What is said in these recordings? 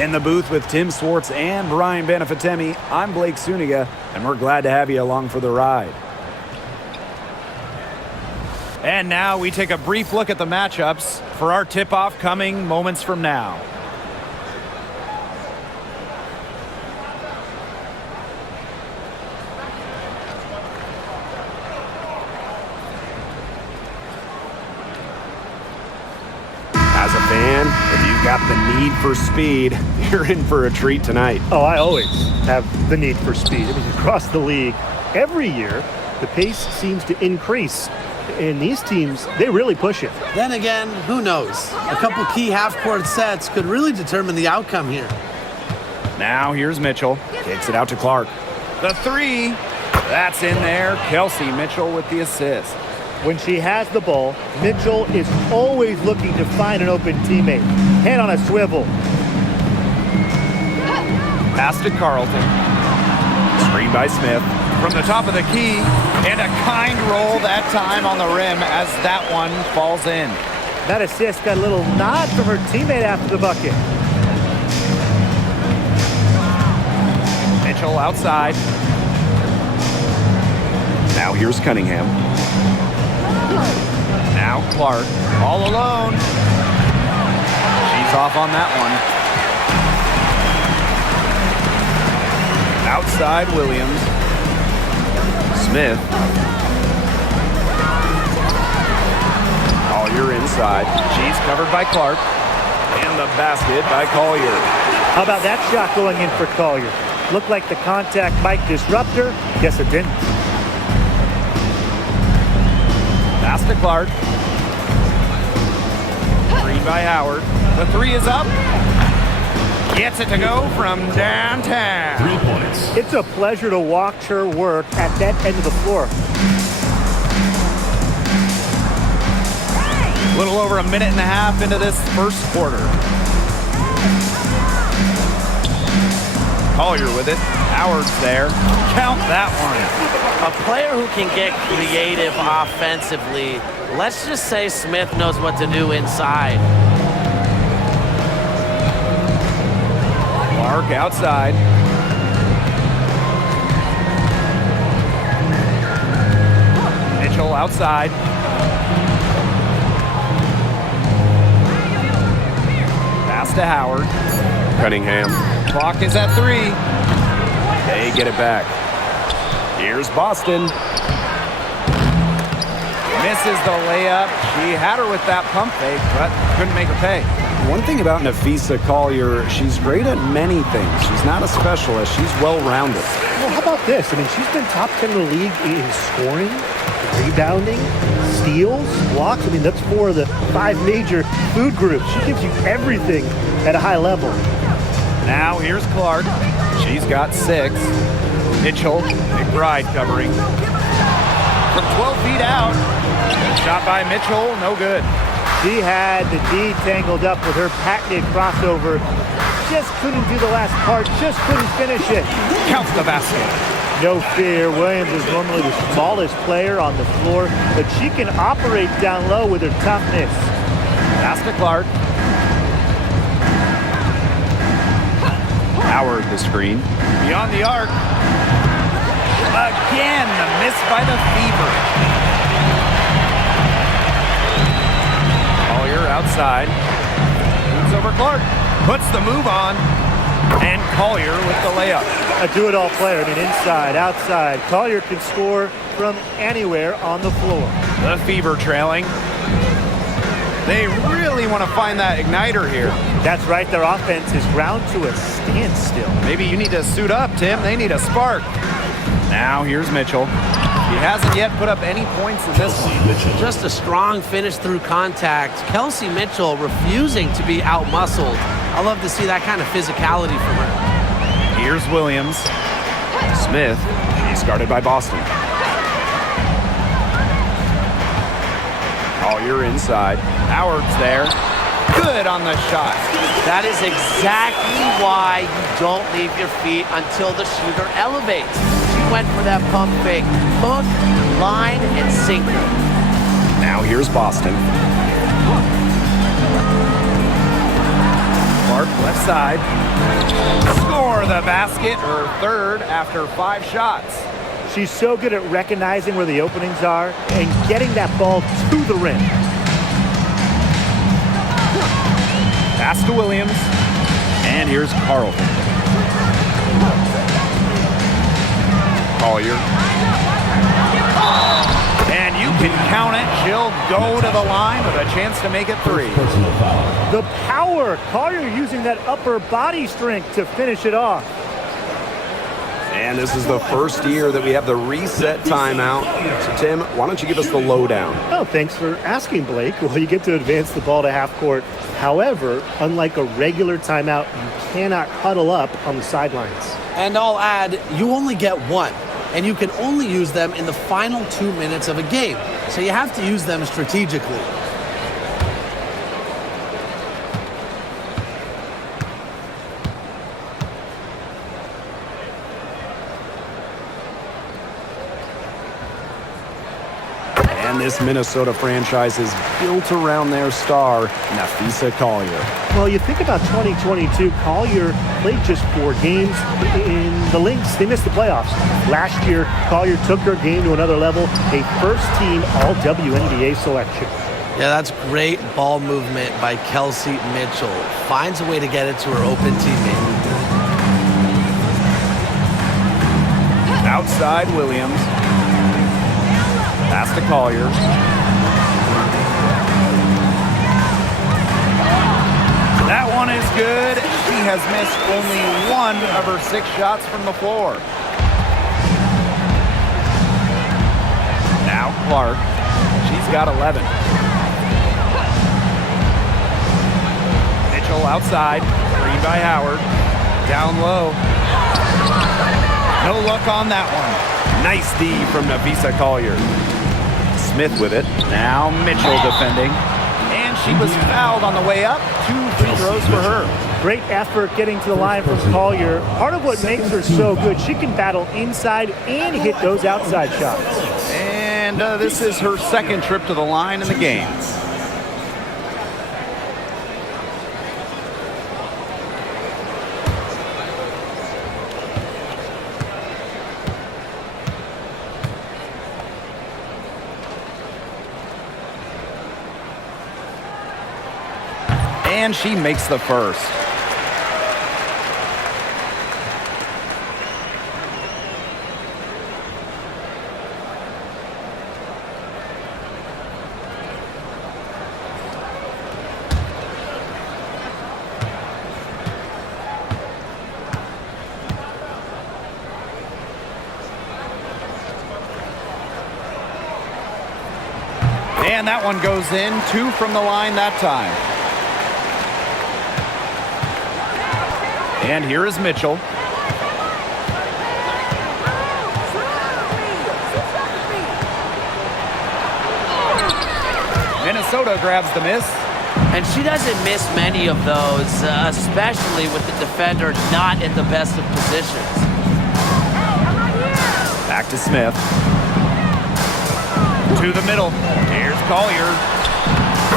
In the booth with Tim Swartz and Brian Benefatemi, I'm Blake Suniga, and we're glad to have you along for the ride. And now we take a brief look at the matchups for our tip-off coming moments from now. As a fan, if you've got the need for speed, you're in for a treat tonight. Oh, I always have the need for speed. I mean, across the league, every year, the pace seems to increase. And these teams, they really push it. Then again, who knows? A couple key half-court sets could really determine the outcome here. Now here's Mitchell. Kicks it out to Clark. The three, that's in there. Kelsey Mitchell with the assist. When she has the ball, Mitchell is always looking to find an open teammate. Head on a swivel. Pass to Carlton. Screen by Smith. From the top of the key, and a kind roll that time on the rim as that one falls in. That assist got a little nod from her teammate after the bucket. Mitchell outside. Now here's Cunningham. Now Clark, all alone. She's off on that one. Outside Williams. Smith. Collier inside. She's covered by Clark. And the basket by Collier. How about that shot going in for Collier? Looked like the contact might disrupt her. Guess it didn't. Pass to Clark. Screen by Howard. The three is up. Gets it to go from downtown. 3 points. It's a pleasure to watch her work at that end of the floor. A little over a minute and a half into this first quarter. Collier with it. Howard's there. Count that one. A player who can get creative offensively. Let's just say Smith knows what to do inside. Clark outside. Mitchell outside. Pass to Howard. Cunningham. Clock is at 3. They get it back. Here's Boston. Misses the layup. She had her with that pump fake, but couldn't make her pay. One thing about Nafisa Collier, she's great at many things. She's not a specialist. She's well-rounded. Well, how about this? I mean, she's been top 10 in the league in scoring, rebounding, steals, blocks. I mean, that's 4 of the 5 major food groups. She gives you everything at a high level. Now here's Clark. She's got 6. Mitchell, McBride covering. From 12 feet out. Shot by Mitchell, no good. She had the D tangled up with her patented crossover. Just couldn't do the last part, just couldn't finish it. Counts the basket. No fear, Williams is normally the smallest player on the floor, but she can operate down low with her toughness. Pass to Clark. Howard the screen. Beyond the arc. Again, the miss by the Fever. Collier outside. Moves over Clark. Puts the move on. And Collier with the layup. A do-it-all player. I mean, inside, outside. Collier can score from anywhere on the floor. The Fever trailing. They really want to find that igniter here. That's right. Their offense is ground to a standstill. Maybe you need to suit up, Tim. They need a spark. Now here's Mitchell. He hasn't yet put up any points in this one. Just a strong finish through contact. Kelsey Mitchell refusing to be out-muscled. I love to see that kind of physicality from her. Here's Williams. Smith. She's guarded by Boston. Collier inside. Howard's there. Good on the shot. That is exactly why you don't leave your feet until the shooter elevates. She went for that pump fake. Hook, line, and sinker. Now here's Boston. Clark Clark, left side. Score the basket, her third after 5 shots. She's so good at recognizing where the openings are and getting that ball to the rim. Pass to Williams. And here's Carlton. Collier. And you can count it. She'll go to the line with a chance to make it 3. The power. Collier using that upper body strength to finish it off. And this is the first year that we have the reset timeout. So, Tim, why don't you give us the lowdown? Oh, thanks for asking, Blake. Well, you get to advance the ball to half court. However, unlike a regular timeout, you cannot huddle up on the sidelines. And I'll add, you only get one, and you can only use them in the final 2 minutes of a game. So you have to use them strategically. And this Minnesota franchise is built around their star, Napheesa Collier. Well, you think about 2022, Collier played just 4 games in the Lynx. They missed the playoffs. Last year, Collier took her game to another level, a first-team All-WNBA selection. Yeah, that's great ball movement by Kelsey Mitchell. Finds a way to get it to her open teammate. Outside Williams. Pass to Collier. That one is good. She has missed only 1 of her 6 shots from the floor. Now Clark. She's got 11. Mitchell outside. Screen by Howard. Down low. No luck on that one. Nice D from Napheesa Collier. Smith with it. Now Mitchell defending. And she was fouled on the way up. 2 free throws for her. Great effort getting to the line from Collier. Part of what makes her so good, she can battle inside and hit those outside shots. And this is her 2nd trip to the line in the game. And she makes the first. And that one goes in. 2 from the line that time. And here is Mitchell. Minnesota grabs the miss. And she doesn't miss many of those, especially with the defender not in the best of positions. Back to Smith. To the middle. Here's Collier.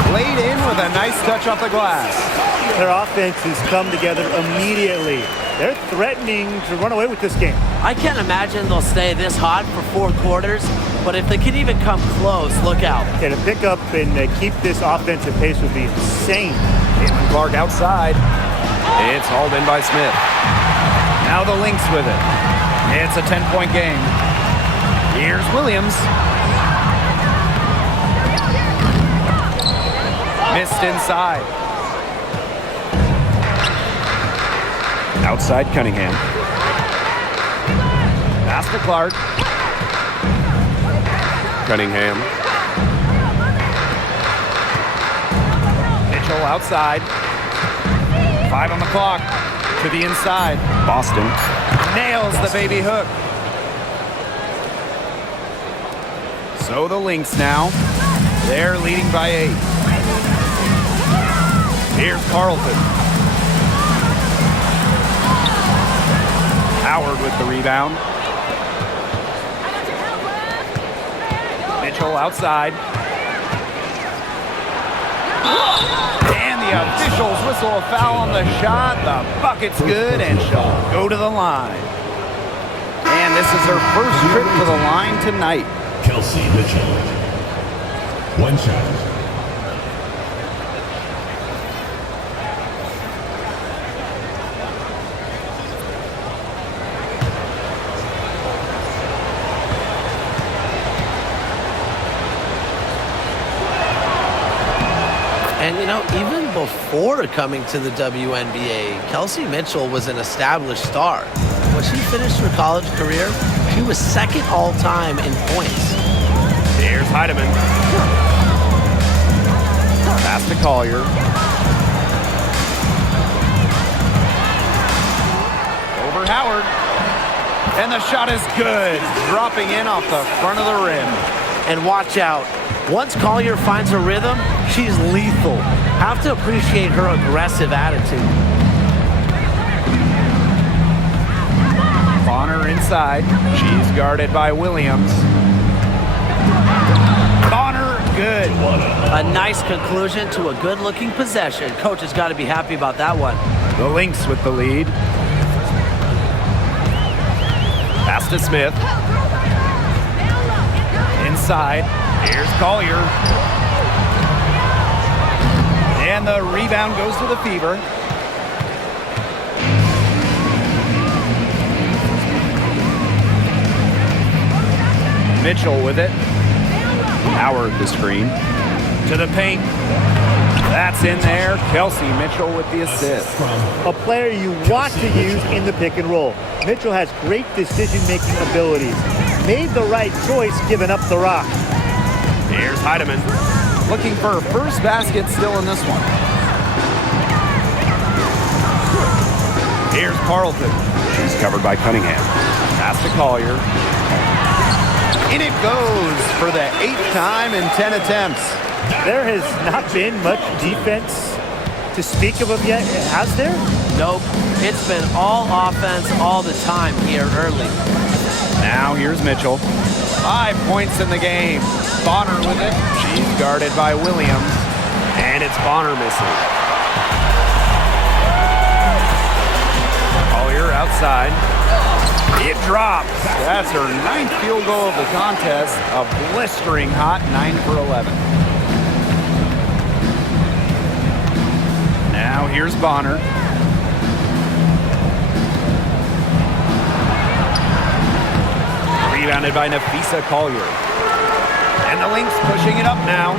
Laid in with a nice touch off the glass. Their offense has come together immediately. They're threatening to run away with this game. I can't imagine they'll stay this hot for 4 quarters, but if they can even come close, look out. And to pick up and keep this offensive pace would be insane. Caitlin Clark outside. It's hauled in by Smith. Now the Lynx with it. It's a 10-point game. Here's Williams. Missed inside. Outside Cunningham. Pass to Clark. Cunningham. Mitchell outside. 5 on the clock. To the inside. Boston. Nails the baby hook. So the Lynx now. They're leading by 8. Here's Carlton. Howard with the rebound. Mitchell outside. And the officials whistle a foul on the shot. The bucket's good, and she'll go to the line. And this is her first trip to the line tonight. Kelsey Mitchell. One shot. And, you know, even before coming to the WNBA, Kelsey Mitchell was an established star. When she finished her college career, she was second all-time in points. Here's Heidemann. Pass to Collier. Over Howard. And the shot is good. Dropping in off the front of the rim. And watch out. Once Collier finds her rhythm, she's lethal. Have to appreciate her aggressive attitude. Bonner inside. She's guarded by Williams. Bonner, good. A nice conclusion to a good-looking possession. Coach has got to be happy about that one. The Lynx with the lead. Pass to Smith. Inside. Here's Collier. And the rebound goes to the Fever. Mitchell with it. Howard the screen. To the paint. That's in there. Kelsey Mitchell with the assist. A player you want to use in the pick and roll. Mitchell has great decision-making abilities. Made the right choice giving up the rock. Here's Heidemann. Looking for her first basket still in this one. Here's Carlton. She's covered by Cunningham. Pass to Collier. In it goes for the 8th time in 10 attempts. There has not been much defense to speak of yet, has there? Nope. It's been all offense all the time here early. Now here's Mitchell. 5 points in the game. Bonner with it. She's guarded by Williams. And it's Bonner missing. Collier outside. It drops. That's her 9th field goal of the contest. A blistering hot 9 for 11. Now here's Bonner. Rebounded by Nafisa Collier. And the Lynx pushing it up now.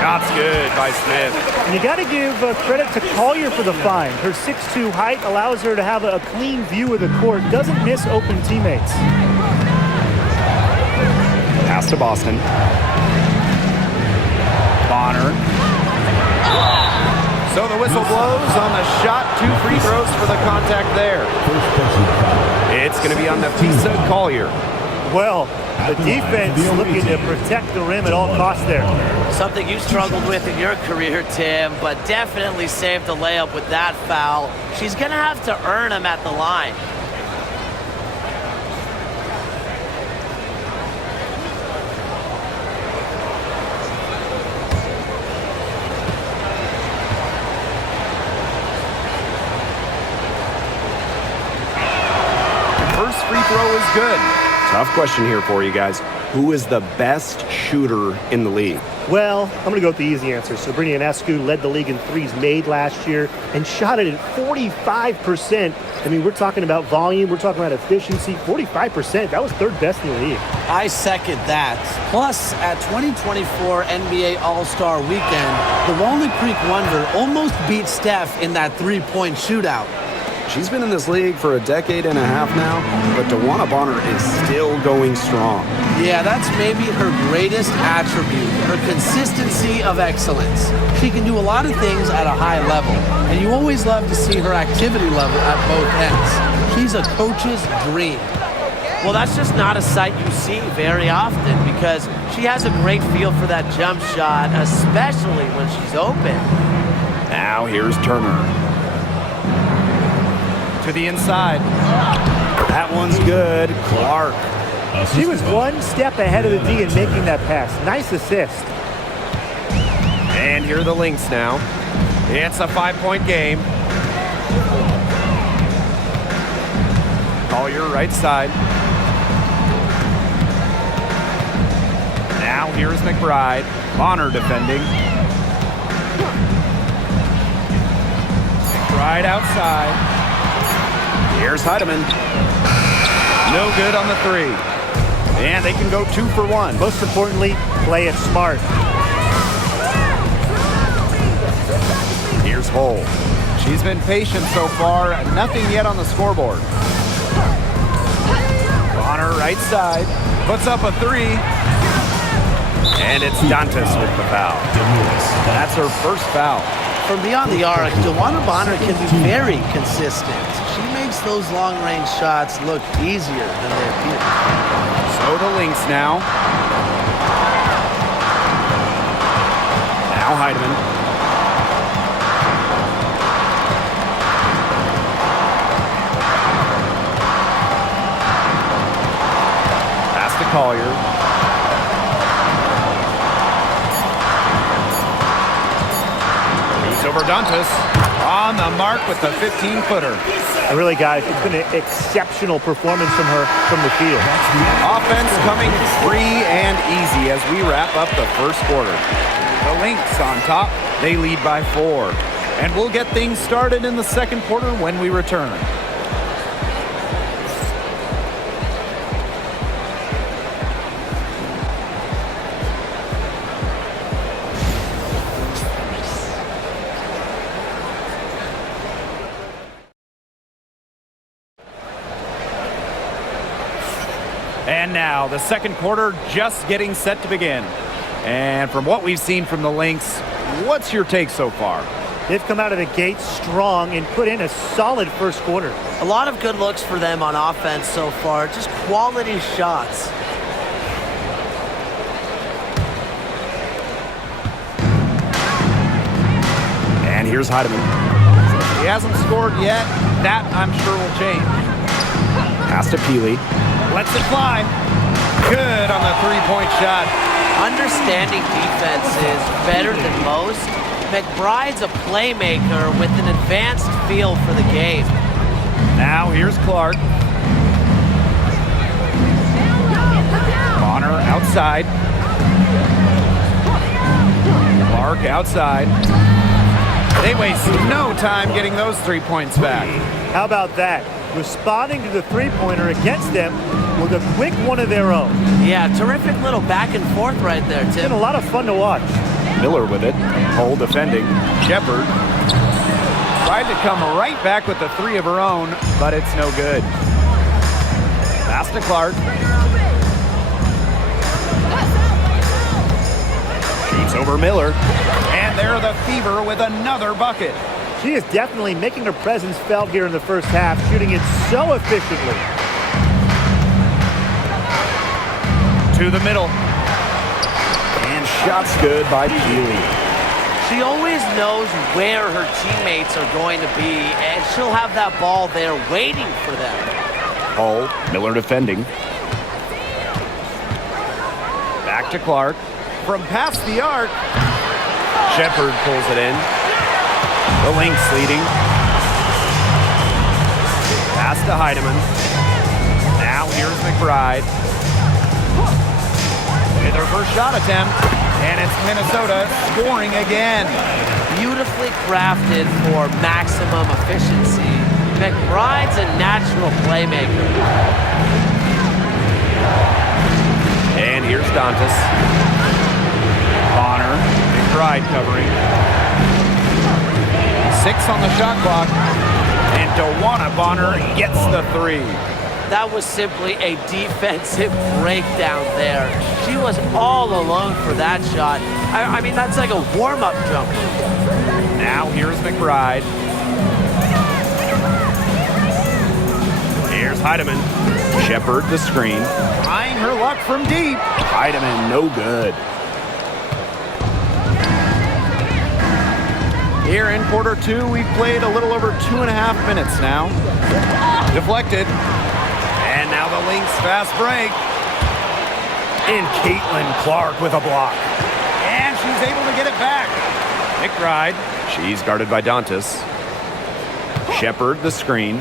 Shot's good by Smith. And you got to give credit to Collier for the find. Her 6'2" height allows her to have a clean view of the court. Doesn't miss open teammates. Pass to Boston. Bonner. So the whistle blows on the shot. 2 free throws for the contact there. It's going to be on Nafisa Collier. Well, the defense looking to protect the rim at all costs there. Something you struggled with in your career, Tim, but definitely saved the layup with that foul. She's going to have to earn him at the line. First free throw is good. Tough question here for you guys. Who is the best shooter in the league? Well, I'm going to go with the easy answer. Sabrina Ionescu led the league in threes made last year and shot it at 45%. I mean, we're talking about volume. We're talking about efficiency. 45%. That was 3rd best in the league. I second that. Plus, at 2024 NBA All-Star Weekend, the Walnut Creek Wonder almost beat Steph in that 3-point shootout. She's been in this league for a decade and a half now, but DeWanna Bonner is still going strong. Yeah, that's maybe her greatest attribute, her consistency of excellence. She can do a lot of things at a high level, and you always love to see her activity level at both ends. She's a coach's dream. Well, that's just not a sight you see very often because she has a great feel for that jump shot, especially when she's open. Now here's Turner. To the inside. That one's good. Clark. She was one step ahead of the D in making that pass. Nice assist. And here are the Lynx now. It's a 5-point game. Collier right side. Now here's McBride. Bonner defending. McBride outside. Here's Heidemann. No good on the three. And they can go 2 for 1. Most importantly, play it smart. Here's Hull. She's been patient so far. Nothing yet on the scoreboard. Bonner right side. Puts up a 3. And it's Dantas with the foul. That's her first foul. From beyond the arc, DeWanna Bonner can be very consistent. She makes those long-range shots look easier than they appear. So the Lynx now. Now Heidemann. Pass to Collier. Over Dantas on the mark with the 15-footer. Really, guys, it's been an exceptional performance from her from the field. Offense coming free and easy as we wrap up the first quarter. The Lynx on top. They lead by 4. And we'll get things started in the second quarter when we return. And now the second quarter just getting set to begin. And from what we've seen from the Lynx, what's your take so far? They've come out of the gate strong and put in a solid first quarter. A lot of good looks for them on offense so far. Just quality shots. And here's Heidemann. He hasn't scored yet. That, I'm sure, will change. Pass to Peely. Lets it fly. Good on the three-point shot. Understanding defense is better than most. McBride's a playmaker with an advanced feel for the game. Now here's Clark. Bonner outside. Clark outside. They waste no time getting those 3 points back. How about that? Responding to the three-pointer against them with a quick one of their own. Yeah, terrific little back and forth right there, It's been Tim. a lot of fun to watch. Miller with it. Hull defending. Shepard tried to come right back with the 3 of her own, but it's no good. Pass to Clark. Shoots over Miller. And there the Fever with another bucket. She is definitely making her presence felt here in the first half, shooting it so efficiently. To the middle. And shots good by Peely. She always knows where her teammates are going to be, and she'll have that ball there waiting for them. Hull, Miller defending. Back to Clark. From past the arc. Shepard pulls it in. The Lynx leading. Pass to Heidemann. Now here's McBride. With her first shot attempt. And it's Minnesota scoring again. Beautifully crafted for maximum efficiency. McBride's a natural playmaker. And here's Dantas. Bonner. McBride covering. 6 on the shot clock. And DeWanna Bonner gets the 3. That was simply a defensive breakdown there. She was all alone for that shot. I mean, that's like a warm-up jumper. Now here's McBride. Here's Heidemann. Shepard the screen. Trying her luck from deep. Heidemann no good. Here in quarter 2, we've played a little over 2.5 minutes now. Deflected. And now the Lynx fast break. And Caitlin Clark with a block. And she's able to get it back. McBride. She's guarded by Dantas. Shepard, the screen.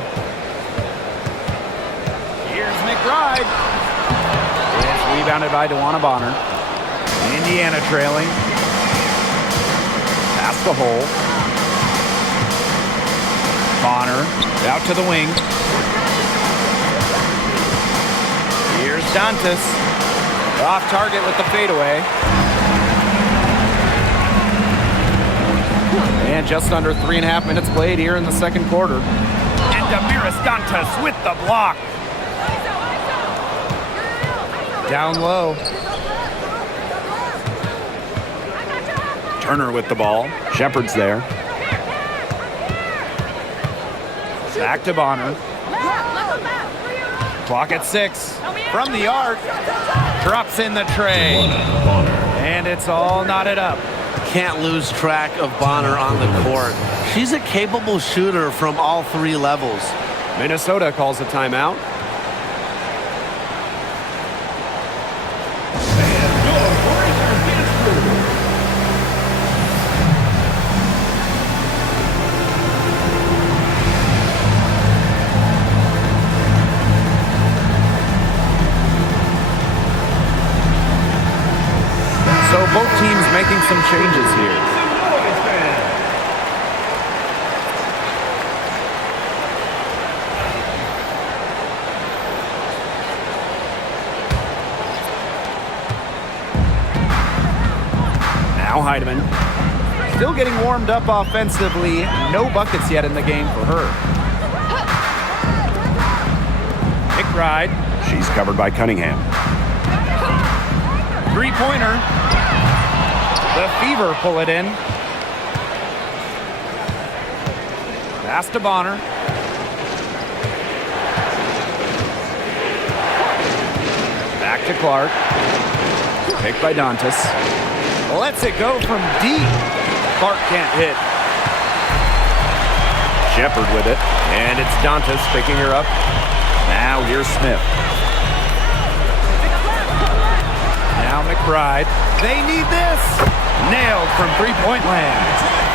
Here's McBride. It's rebounded by DeWanna Bonner. Indiana trailing. Past the hole. Bonner out to the wing. Here's Dantas. Off target with the fadeaway. And just under 3.5 minutes played here in the second quarter. And Damiris Dantas with the block. Down low. Turner with the ball. Shepard's there. Back to Bonner. Clock at 6. From the arc. Drops in the tray. And it's all knotted up. Can't lose track of Bonner on the court. She's a capable shooter from all three levels. Minnesota calls a timeout. So both teams making some changes here. Now Heidemann. Still getting warmed up offensively. No buckets yet in the game for her. McBride. She's covered by Cunningham. Three-pointer. The Fever pull it in. Pass to Bonner. Back to Clark. Picked by Dantas. Lets it go from deep. Clark can't hit. Shepard with it. And it's Dantas picking her up. Now here's Smith. Now McBride. They need this. Nailed from three-point land.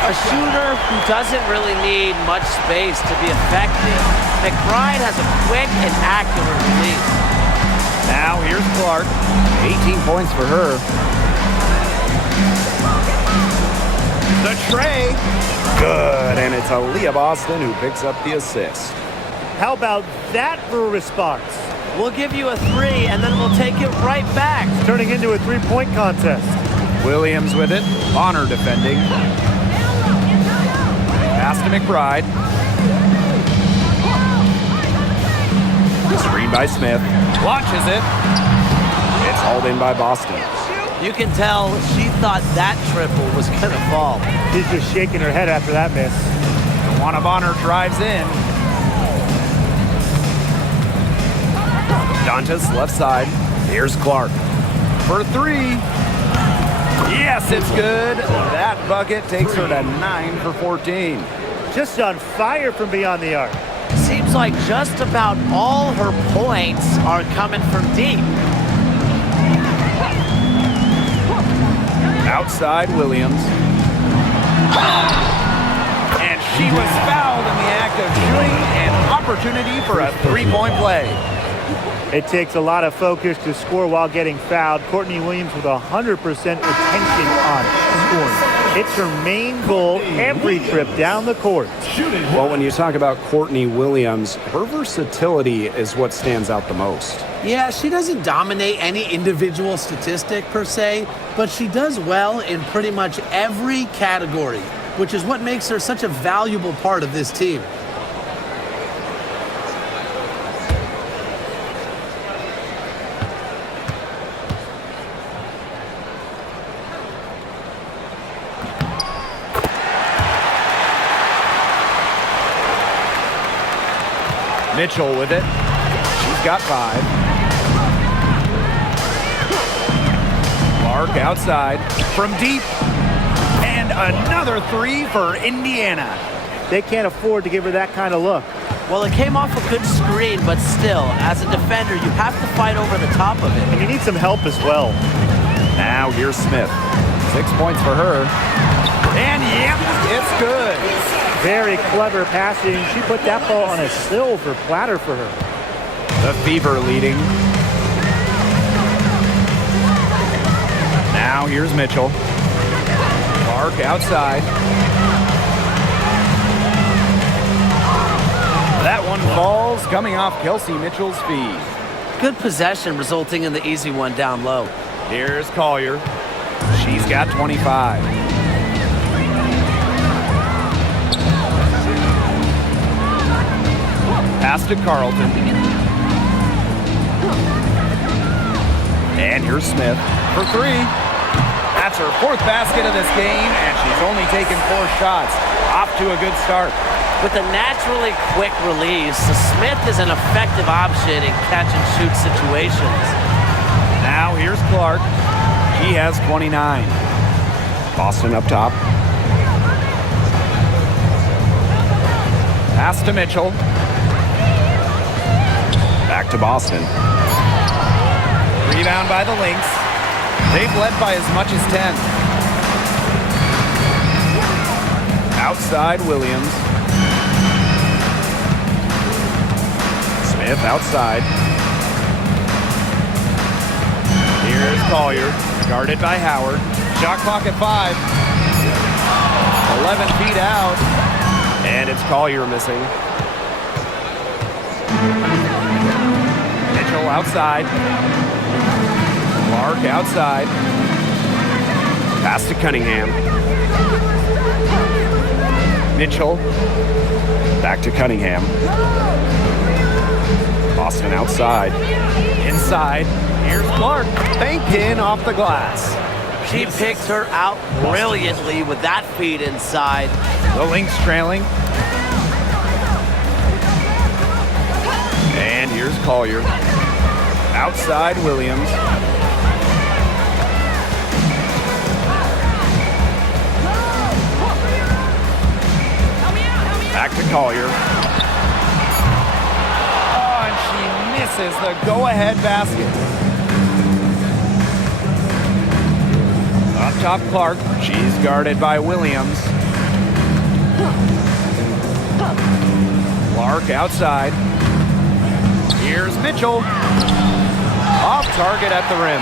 A shooter who doesn't really need much space to be effective. McBride has a quick and accurate release. Now here's Clark. 18 points for her. The tray. Good. And it's Aaliyah Boston who picks up the assist. How about that for a response? We'll give you a 3, and then we'll take it right back. Turning into a three-point contest. Williams with it. Bonner defending. Pass to McBride. Screen by Smith. Launches it. It's hauled in by Boston. You can tell she thought that triple was going to fall. She's just shaking her head after that miss. DeWanna Bonner drives in. Dantas left side. Here's Clark. For 3. Yes, it's good. That bucket takes her to 9 for 14. Just on fire from beyond the arc. Seems like just about all her points are coming from deep. Outside Williams. And she was fouled in the act of shooting. An opportunity for a three-point play. It takes a lot of focus to score while getting fouled. Courtney Williams with 100% attention on scoring. It's her main goal every trip down the court. Well, when you talk about Courtney Williams, her versatility is what stands out the most. Yeah, she doesn't dominate any individual statistic per se, but she does well in pretty much every category, which is what makes her such a valuable part of this team. Mitchell with it. She's got 5. Clark outside from deep. And another 3 for Indiana. They can't afford to give her that kind of look. Well, it came off a good screen, but still, as a defender, you have to fight over the top of it. And you need some help as well. Now here's Smith. 6 points for her. And yep, it's good. Very clever passing. She put that ball on a silver platter for her. The Fever leading. Now here's Mitchell. Clark outside. That one falls, coming off Kelsey Mitchell's feed. Good possession resulting in the easy one down low. Here's Collier. She's got 25. Pass to Carlton. And here's Smith for three. That's her fourth basket of this game, and she's only taken 4 shots. Off to a good start. With a naturally quick release, Smith is an effective option in catch-and-shoot situations. Now here's Clark. She has 29. Boston up top. Pass to Mitchell. Back to Boston. Rebound by the Lynx. They've led by as much as 10. Outside Williams. Smith outside. Here's Collier, guarded by Howard. Shot clock at 5. 11 feet out. And it's Collier missing. Mitchell outside. Clark outside. Pass to Cunningham. Mitchell. Back to Cunningham. Boston outside. Inside. Here's Clark. Bank in off the glass. She picked her out brilliantly with that feed inside. The Lynx trailing. And here's Collier. Outside Williams. Back to Collier. Oh, and she misses the go-ahead basket. Up top, Clark. She's guarded by Williams. Clark outside. Here's Mitchell. Off target at the rim.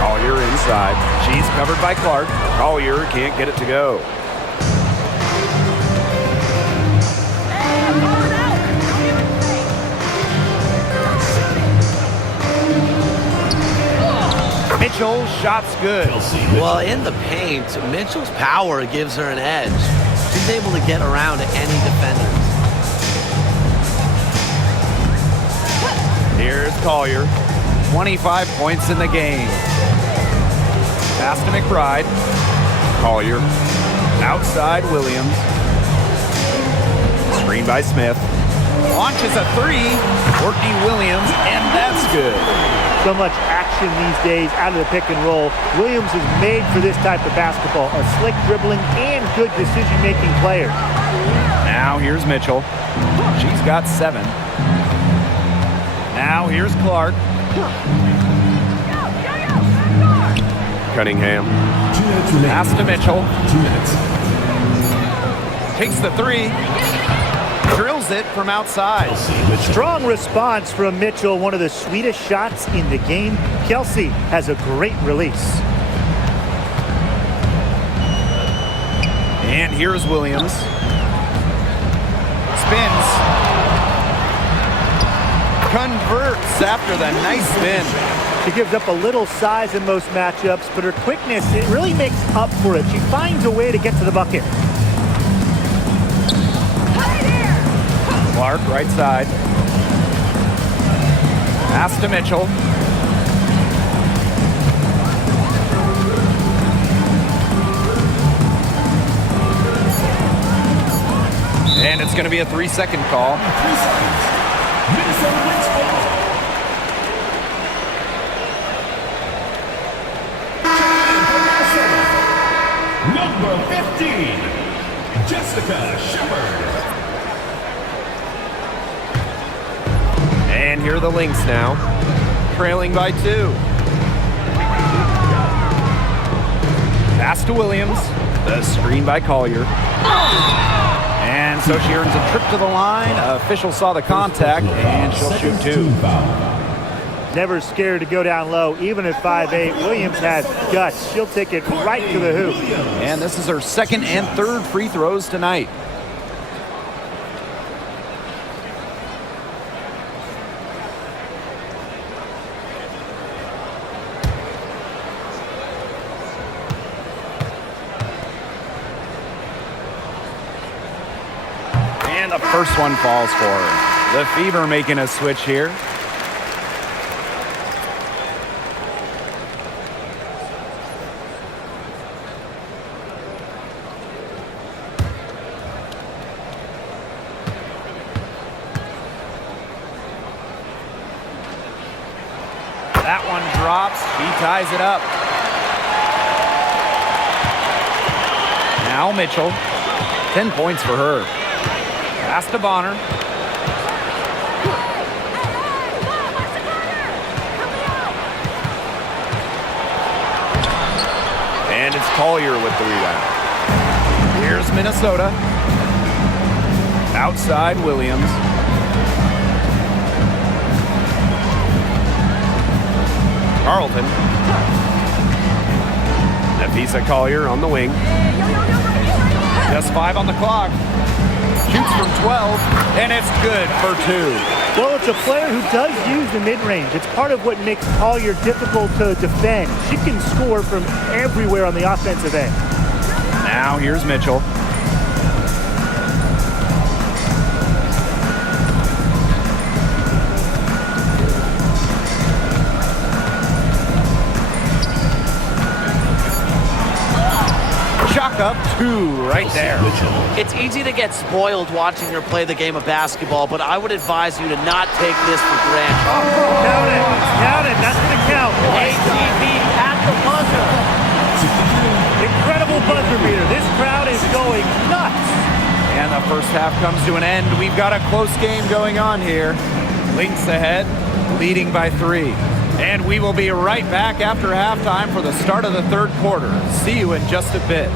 Collier inside. She's covered by Clark. Collier can't get it to go. Mitchell, shots good. Well, in the paint, Mitchell's power gives her an edge. She's able to get around any defender. Here's Collier. 25 points in the game. Pass to McBride. Collier. Outside Williams. Screen by Smith. Launches a 3. Courtney Williams, and that's good. So much action these days out of the pick and roll. Williams is made for this type of basketball. A slick dribbling and good decision-making player. Now here's Mitchell. She's got 7. Now here's Clark. Cunningham. Pass to Mitchell. 2 minutes. Takes the 3. Drills it from outside. Strong response from Mitchell, one of the sweetest shots in the game. Kelsey has a great release. And here's Williams. Spins. Converts after the nice spin. She gives up a little size in most matchups, but her quickness, it really makes up for it. She finds a way to get to the bucket. Clark, right side. Pass to Mitchell. And it's going to be a 3-second call. 3 seconds. Minnesota Lynx ball. Number 15, Jessica Shepard. And here are the Lynx now, trailing by 2. Pass to Williams. The screen by Collier. And so she earns a trip to the line. Official saw the contact, and she'll shoot two. Never scared to go down low, even at 5'8". Williams has guts. She'll take it right to the hoop. And this is her second and third free throws tonight. And the first one falls for her. The Fever making a switch here. That one drops. She ties it up. Now Mitchell. 10 points for her. Pass to Bonner. And it's Collier with the rebound. Here's Minnesota. Outside Williams. Carlton. Nafisa Collier on the wing. Just 5 on the clock. Shoots from 12, and it's good for 2. Well, it's a player who does use the mid-range. It's part of what makes Collier difficult to defend. She can score from everywhere on the offensive end. Now here's Mitchell. Shock up 2 right there. It's easy to get spoiled watching her play the game of basketball, but I would advise you to not take this for granted. Count it. Count it. That's going to count. ATV at the buzzer. Incredible buzzer beater. This crowd is going nuts. And the first half comes to an end. We've got a close game going on here. Lynx ahead, leading by 3. And we will be right back after halftime for the start of the third quarter. See you in just a bit.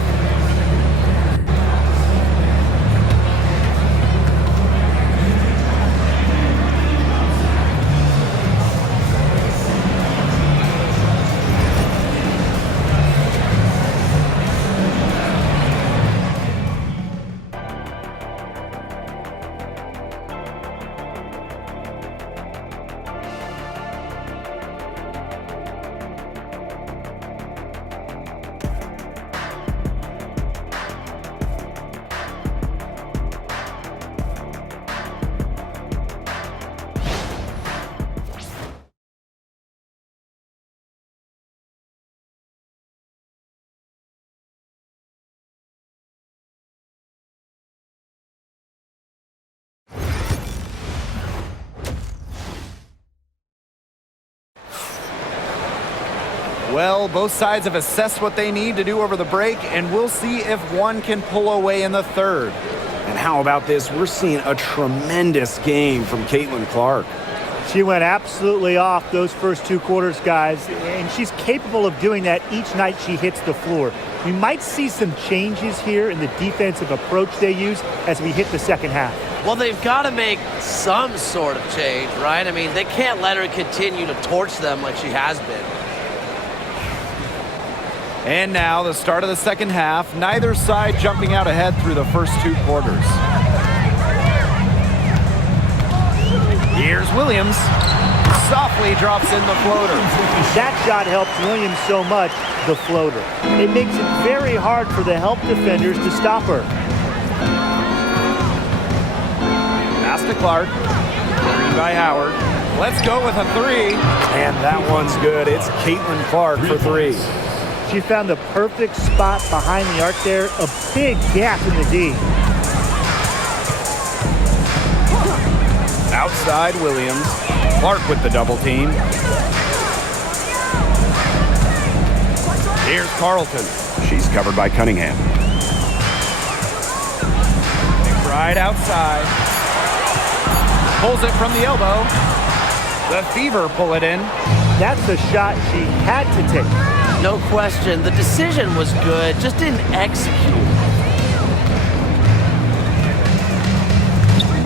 Well, both sides have assessed what they need to do over the break, and we'll see if one can pull away in the third. And how about this? We're seeing a tremendous game from Clark. She went absolutely off those first 2 quarters, guys, and she's capable of doing that each night she hits the floor. We might see some changes here in the defensive approach they use as we hit the second half. Well, they've got to make some sort of change, right? I mean, they can't let her continue to torch them like she has been. And now the start of the second half. Neither side jumping out ahead through the first 2 quarters. Here's Williams. Softly drops in the floater. That shot helps Williams so much, the floater. It makes it very hard for the help defenders to stop her. Pass to Clark. Screen by Howard. Let's go with a 3. And that one's good. It's Clark for 3. She found the perfect spot behind the arc there, a big gap in the D. Outside Williams. Clark with the double team. Here's Carlton. She's covered by Cunningham. Right outside. Pulls it from the elbow. The Fever pull it in. That's the shot she had to take. No question. The decision was good, just didn't execute.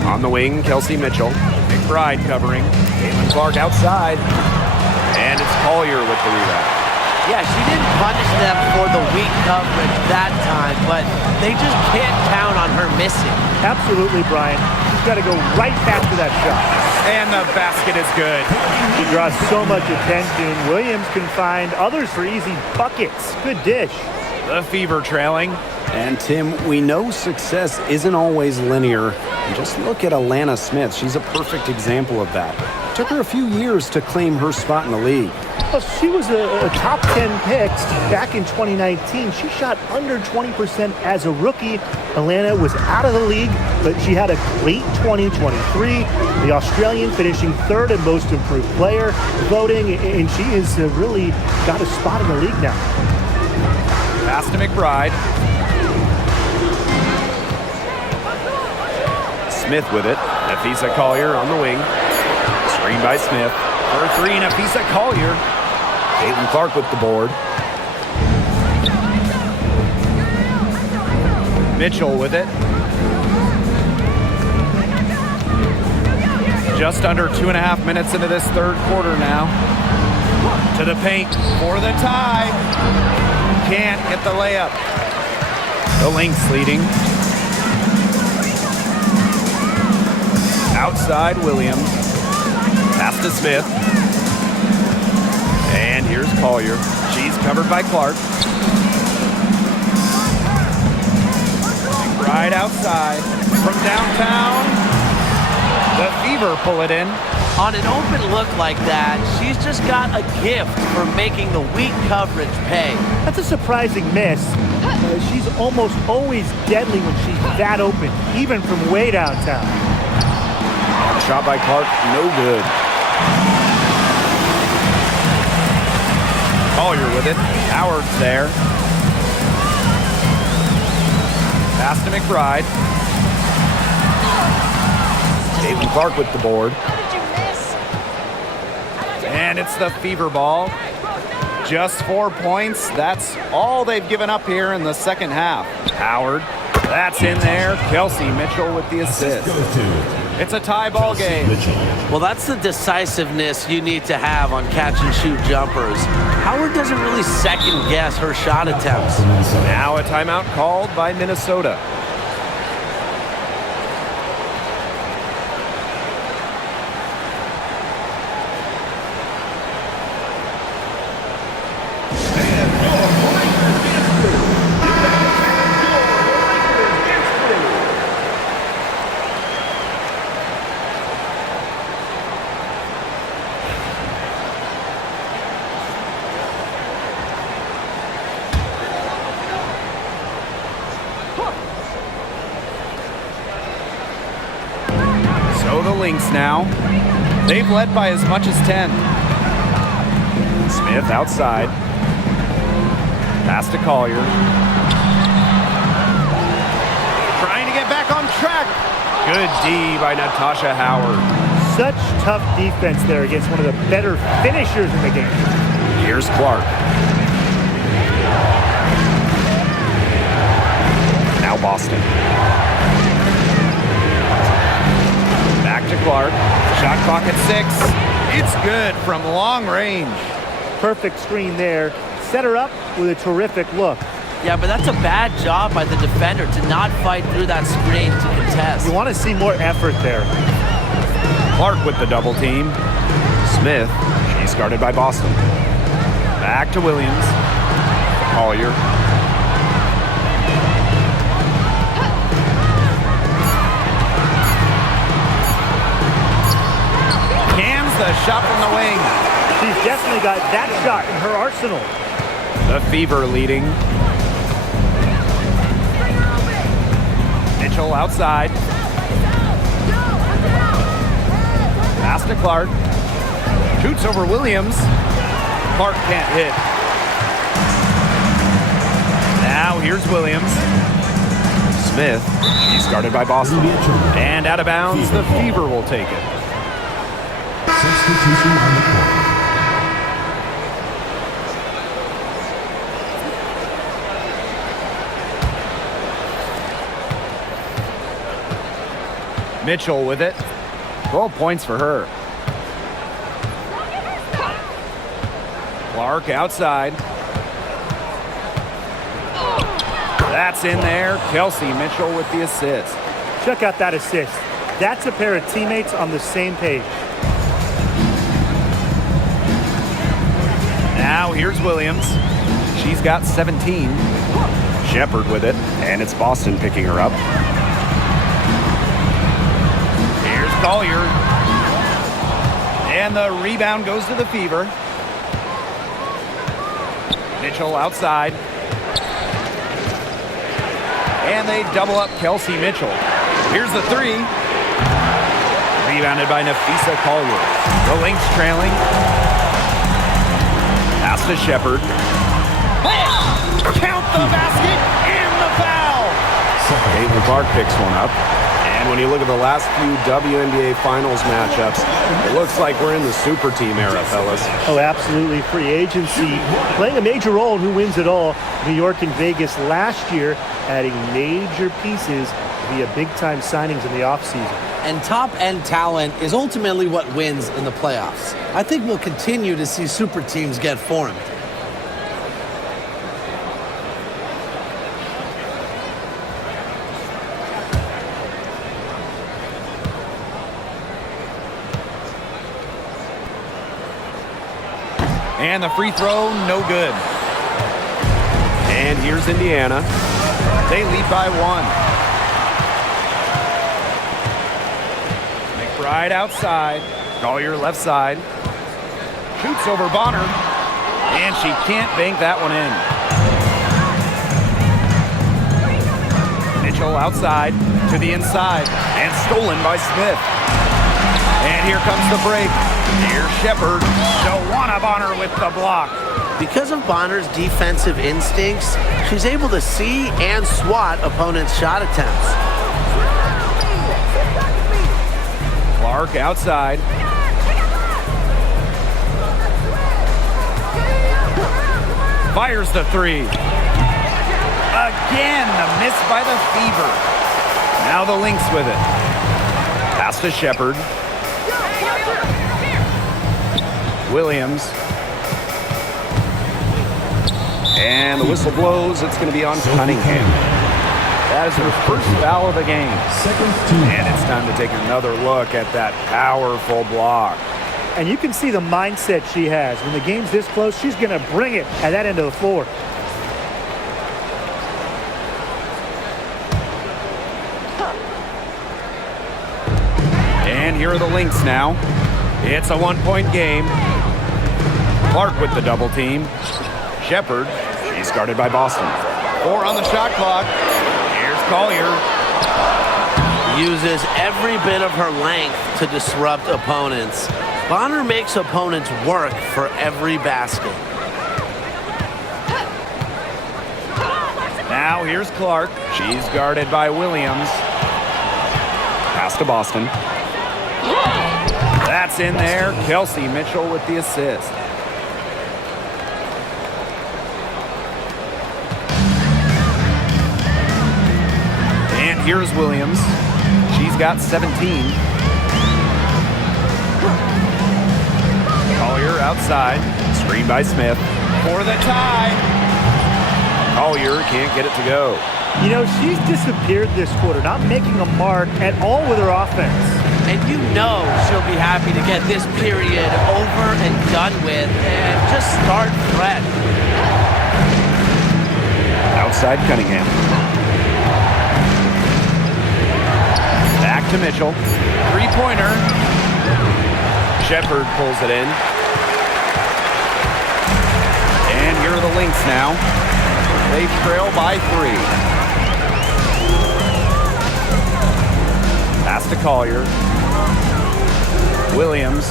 On the wing, Kelsey Mitchell. McBride covering. Caitlin-Clark outside. And it's Collier with the rebound. Yeah, she didn't punish them for the weak coverage that time, but they just can't count on her missing. Absolutely, Brian. She's got to go right back to that shot. And the basket is good. She draws so much attention. Williams can find others for easy buckets. Good dish. The Fever trailing. And Tim, we know success isn't always linear. And just look at Alana Smith. She's a perfect example of that. Took her a few years to claim her spot in the league. Well, she was a top 10 pick back in 2019. She shot under 20% as a rookie. Alana was out of the league, but she had a great 2023. The Australian finishing third in most improved player voting, and she has really got a spot in the league now. Pass to McBride. Smith with it. Nafisa Collier on the wing. Screen by Smith. For three, Nafisa Collier. Caitlin-Clark with the board. Mitchell with it. Just under 2.5 minutes into this third quarter now. To the paint for the tie. Can't get the layup. The Lynx leading. Outside Williams. Pass to Smith. And here's Collier. She's covered by Clark. Right outside from downtown. The Fever pull it in. On an open look like that, she's just got a gift for making the weak coverage pay. That's a surprising miss. She's almost always deadly when she's that open, even from way downtown. Shot by Clark, no good. Collier with it. Howard's there. Pass to McBride. Caitlin-Clark with the board. And it's the Fever ball. Just 4 points. That's all they've given up here in the second half. Howard. That's in there. Kelsey Mitchell with the assist. It's a tie ball game. Well, that's the decisiveness you need to have on catch and shoot jumpers. Howard doesn't really second guess her shot attempts. Now a timeout called by Minnesota. The Lynx now. They've led by as much as 10. Smith outside. Pass to Collier. Trying to get back on track. Good D by Natasha Howard. Such tough defense there against one of the better finishers in the game. Here's Clark. Now Boston. Back to Clark. Shot clock at 6. It's good from long range. Perfect screen there. Set her up with a terrific look. Yeah, but that's a bad job by the defender to not fight through that screen to contest. You want to see more effort there. Clark with the double team. Smith. She's guarded by Boston. Back to Williams. Collier. The shot from the wing. She's definitely got that shot in her arsenal. The Fever leading. Mitchell outside. Pass to Clark. Shoots over Williams. Clark can't hit. Now here's Williams. Smith. She's guarded by Boston. And out of bounds, the Fever will take it. Substitution on the court. Mitchell with it. 12 points for her. Clark outside. That's in there. Kelsey Mitchell with the assist. Check out that assist. That's a pair of teammates on the same page. Now here's Williams. She's got 17. Shepard with it, and it's Boston picking her up. Here's Collier. And the rebound goes to the Fever. Mitchell outside. And they double up Kelsey Mitchell. Here's the three. Rebounded by Nafisa Collier. The Lynx trailing. Pass to Shepard. Count the basket and the foul. CaitlinClark picks one up. And when you look at the last few WNBA Finals matchups, it looks like we're in the super team era, fellas. Oh, absolutely. Free agency playing a major role in who wins it all. New York and Vegas last year adding major pieces via big-time signings in the offseason. And top-end talent is ultimately what wins in the playoffs. I think we'll continue to see super teams get formed. And the free throw, no good. And here's Indiana. They lead by 1. McBride outside. Collier left side. Shoots over Bonner. And she can't bank that one in. Mitchell outside to the inside. And stolen by Smith. And here comes the break. Here's Shepard. Joanna Bonner with the block. Because of Bonner's defensive instincts, she's able to see and swat opponents' shot attempts. Clark outside. Fires the three. Again, the miss by the Fever. Now the Lynx with it. Pass to Shepard. Williams. And the whistle blows. It's going to be on Cunningham. That is her first foul of the game. And it's time to take another look at that powerful block. And you can see the mindset she has. When the game's this close, she's going to bring it at that end of the floor. And here are the Lynx now. It's a 1-point game. Clark with the double team. Shepard. He's guarded by Boston. 4 on the shot clock. Here's Collier. Uses every bit of her length to disrupt opponents. Bonner makes opponents work for every basket. Now here's Clark. She's guarded by Williams. Pass to Boston. That's in there. Kelsey Mitchell with the assist. And here's Williams. She's got 17. Collier outside. Screen by Smith. For the tie. Collier can't get it to go. You know, she's disappeared this quarter, not making a mark at all with her offense. And you know she'll be happy to get this period over and done with and just start fresh. Outside Cunningham. Back to Mitchell. Three-pointer. Shepard pulls it in. And here are the Lynx now. They trail by 3. Pass to Collier. Williams.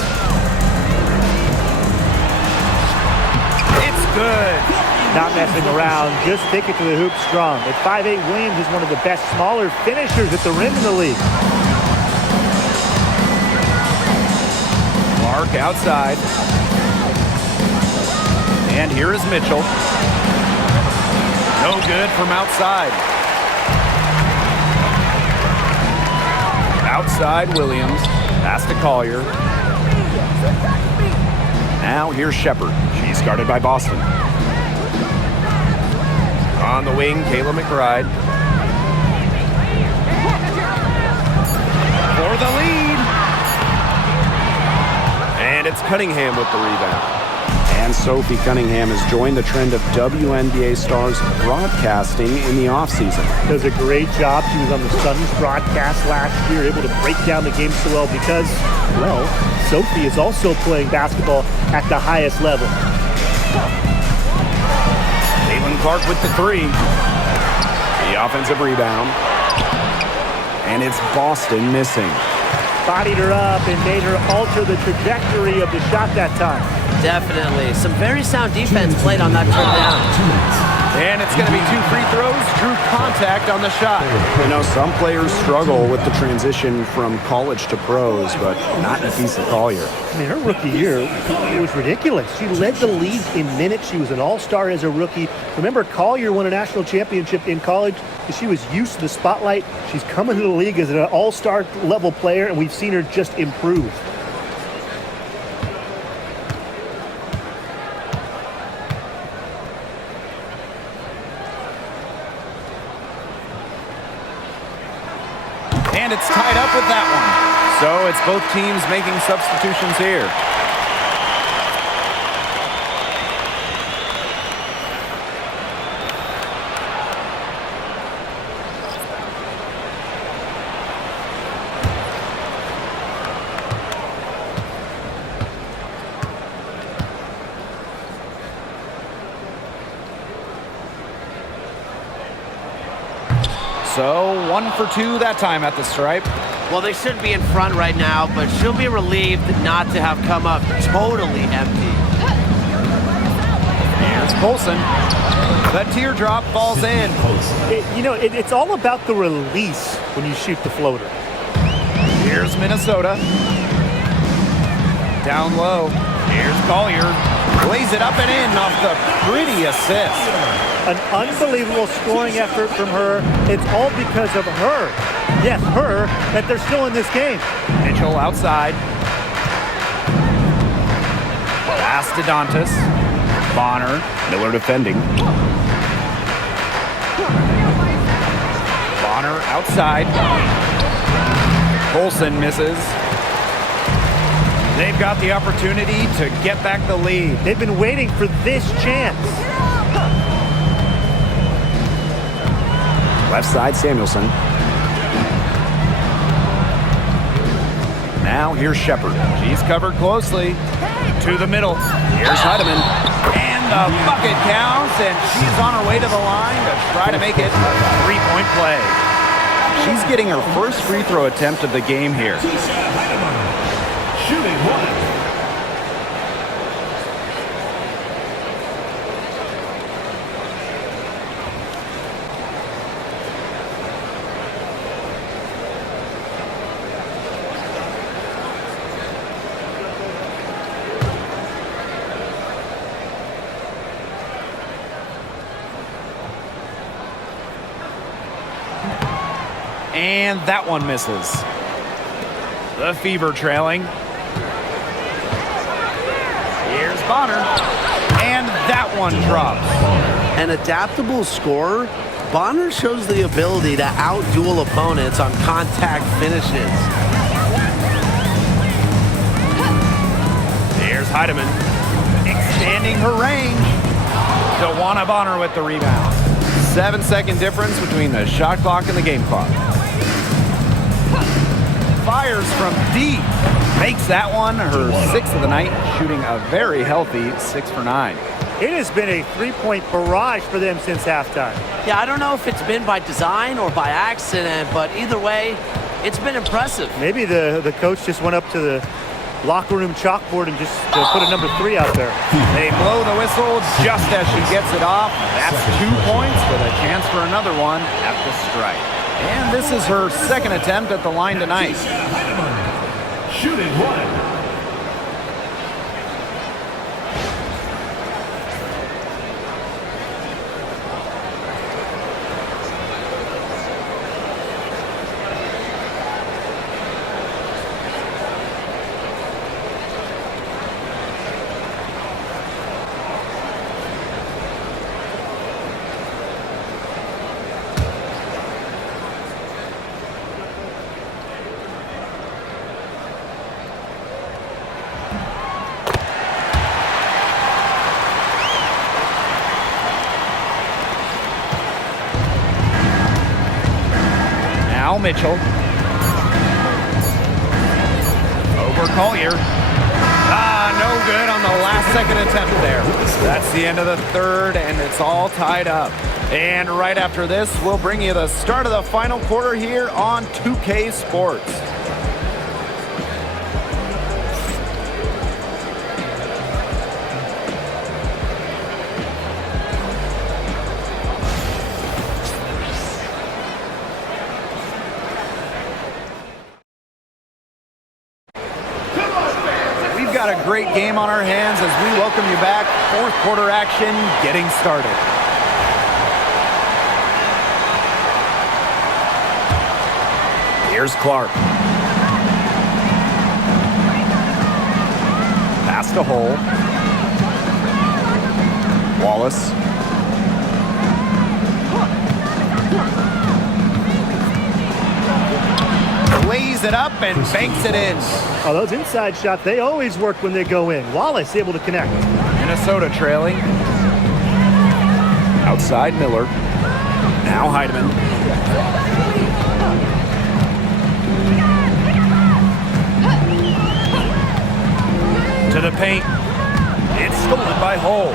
It's good. Not messing around, just take it to the hoop strong. At 5'8", Williams is one of the best smaller finishers at the rim in the league. Clark outside. And here is Mitchell. No good from outside. Outside Williams. Pass to Collier. Now here's Shepard. She's guarded by Boston. On the wing, Kayla McBride. For the lead. And it's Cunningham with the rebound. And Sophie Cunningham has joined the trend of WNBA stars broadcasting in the offseason. Does a great job. She was on the Suns broadcast last year, able to break down the game so well because, well, Sophie is also playing basketball at the highest level. Clark with the three. The offensive rebound. And it's Boston missing. Bodied her up and made her alter the trajectory of the shot that time. Definitely. Some very sound defense played on that trip down. And it's going to be 2 free throws. Drew contact on the shot. You know, some players struggle with the transition from college to pros, but not Nafisa Collier. I mean, her rookie year, it was ridiculous. She led the league in minutes. She was an all-star as a rookie. Remember, Collier won a national championship in college. She was used to the spotlight. She's coming to the league as an all-star level player, and we've seen her just improve. And it's tied up with that one. So it's both teams making substitutions here. So 1 for 2 that time at the stripe. Well, they should be in front right now, but she'll be relieved not to have come up totally empty. Here's Colson. The teardrop falls in. It's all about the release when you shoot the floater. Here's Minnesota. Down low. Here's Collier. Lays it up and in off the pretty assist. An unbelievable scoring effort from her. It's all because of her. Yes, her, that they're still in this game. Mitchell outside. Pass to Dantas. Bonner. Miller defending. Bonner outside. Colson misses. They've got the opportunity to get back the lead. They've been waiting for this chance. Left side, Samuelson. Now here's Shepard. She's covered closely. To the middle. Here's Heidemann. And the bucket counts, and she's on her way to the line to try to make it a 3-point play. She's getting her first free throw attempt of the game here. Shooting 1. And that one misses. The Fever trailing. Here's Bonner. And that one drops. An adaptable scorer, Bonner shows the ability to out-duel opponents on contact finishes. Here's Heidemann. Expanding her range. DeWanna Bonner with the rebound. 7-second difference between the shot clock and the game clock. Fires from deep. Makes that one her 6th of the night, shooting a very healthy 6 for 9. It has been a three-point barrage for them since halftime. Yeah, I don't know if it's been by design or by accident, but either way, it's been impressive. Maybe the coach just went up to the locker room chalkboard and just put a number 3 out there. They blow the whistle just as she gets it off. That's 2 points with a chance for another one at the strike. And this is her second attempt at the line tonight. Shooting 1. Mitchell. Over Collier. No good on the last second attempt there. That's the end of the third, and it's all tied up. And right after this, we'll bring you the start of the final quarter here on 2K Sports. Got a great game on our hands as we welcome you back. Fourth quarter action getting started. Here's Clark. Pass to Hole. Wallace. Lays it up and banks it in. Oh, those inside shots, they always work when they go in. Wallace able to connect. Minnesota trailing. Outside Miller. Now Heidemann. To the paint. It's stolen by Hole.